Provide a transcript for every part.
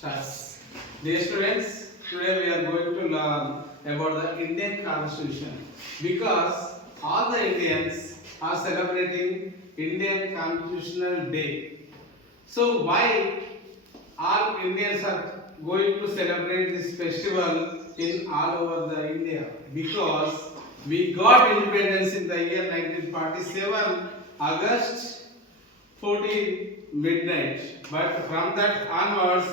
Starts. Dear students, today we are going to learn about the Indian Constitution because all the Indians are celebrating Indian Constitutional Day. So why all Indians are going to celebrate this festival in all over the India? Because we got independence in the year 1947, August 14 midnight. But from that onwards,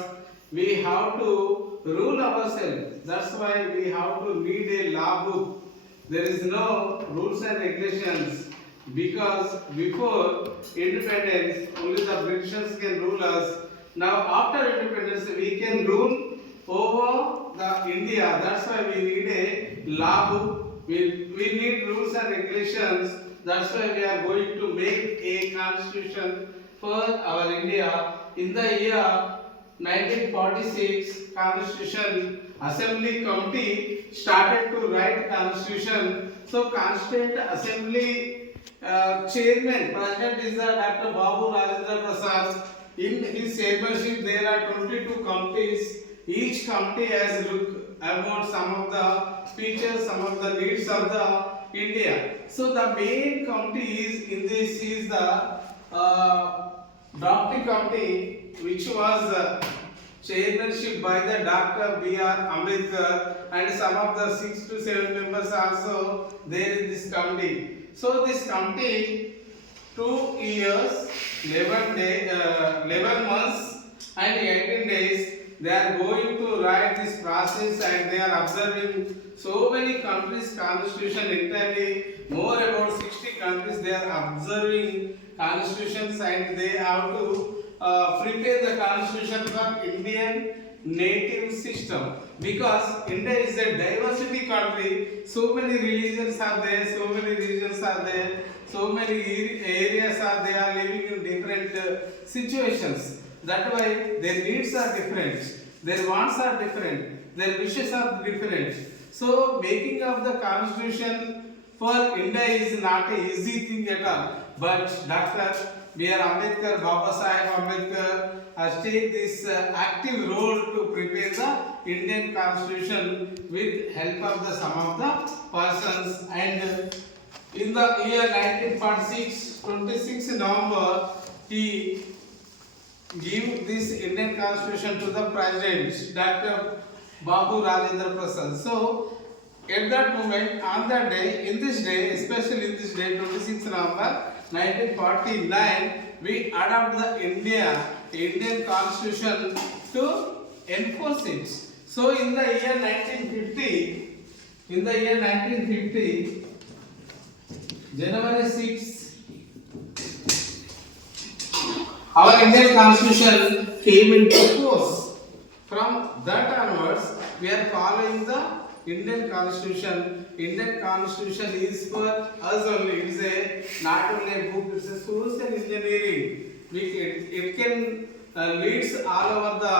we have to rule ourselves. That's why we have to need a law book. There is no rules and regulations because before independence, only the Britishers can rule us. Now after independence, we can rule over the India. That's why we need a law book. We need rules and regulations. That's why we are going to make a constitution for our India. In the year 1946, Constitution Assembly Committee started to write Constitution. So Constituent Assembly Chairman, President is Dr. Babu Rajendra Prasad. In his chairmanship, there are 22 committees. Each committee has looked about some of the features, some of the needs of the India. So the main committee in this is the drafting committee, which was chairmanship by the Dr. B.R. Ambedkar, and some of the 6 to 7 members also there in this committee. So this committee 2 years, 11 months and 18 days they are going to write this process, and they are observing so many countries constitution entirely, more about 60 countries they are observing constitutions, and they have to prepare the constitution for Indian native system, because India is a diversity country. So many religions are there, so many regions are there, so many areas are they are living in different situations. That why their needs are different, their wants are different, their wishes are different. So making of the constitution for India is not an easy thing at all. But Dr. B.R. Ambedkar, Baba Sahib Ambedkar has taken this active role to prepare the Indian Constitution with help of the some of the persons. And in the year 1946, 26 November, he gave this Indian Constitution to the President, Dr. Babu Rajendra Prasad. So at that moment, on that day, in this day, especially in this day, 26 November 1949, we adopt the Indian Constitution to enforce it. So in the year 1950, January 6, our Indian Constitution came into force. From that onwards, we are following the Indian Constitution. Indian Constitution is for us only. It is not only a book, it is a social engineering. It can leads all over the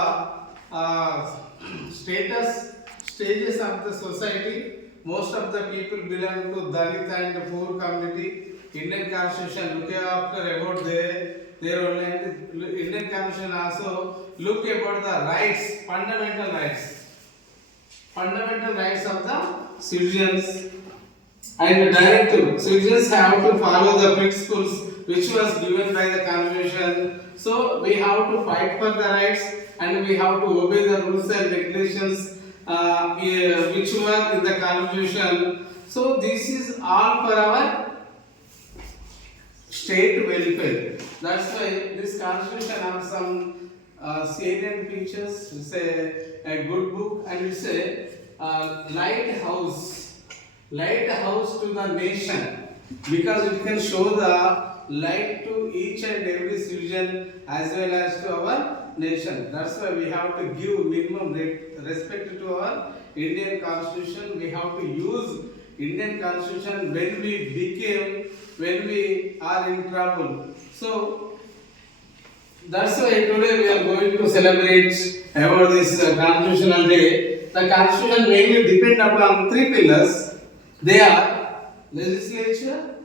stages of the society. Most of the people belong to Dalit and poor community. Indian Constitution look after about their only. Indian Constitution also look about the rights, fundamental rights of the citizens, and directive. Citizens have to follow the principles which was given by the Constitution. So we have to fight for the rights, and we have to obey the rules and regulations which were in the Constitution. So this is all for our state welfare. That's why this Constitution has some salient features. It's a good book, and it's a lighthouse to the nation, because it can show the light to each and every citizen as well as to our nation. Are why we have to give minimum respect to our Indian Constitution. We have to use Indian Constitution when we are in trouble. So that's why today we are going to celebrate about this Constitutional Day. The Constitution mainly depend upon 3 pillars. They are legislature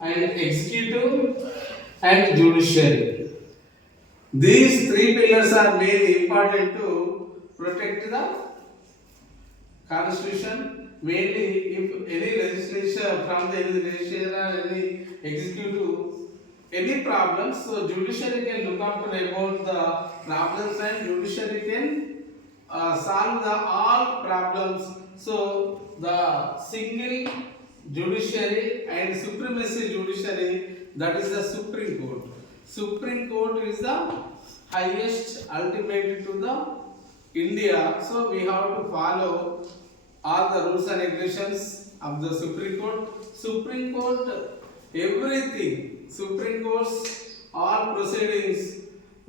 and executive and judiciary. These three pillars are very important to protect the Constitution. Mainly, if any legislation from the any legislature or any executive, any problems, so judiciary can look after about the problems and judiciary can solve the all problems. So the single judiciary and supremacy judiciary, that is the Supreme Court. Supreme Court is the highest ultimate to the India. So we have to follow all the rules and regulations of the Supreme Court. Supreme Court, everything. Supreme Court's all proceedings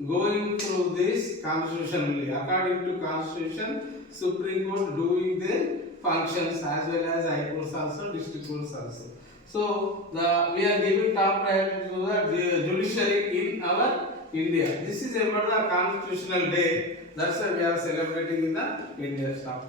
going through this Constitution only. According to Constitution, Supreme Court doing their functions as well as High Courts also, District Courts also. So we are giving top priority to the judiciary in our India. This is about the Constitutional Day. That's why we are celebrating in the India stuff.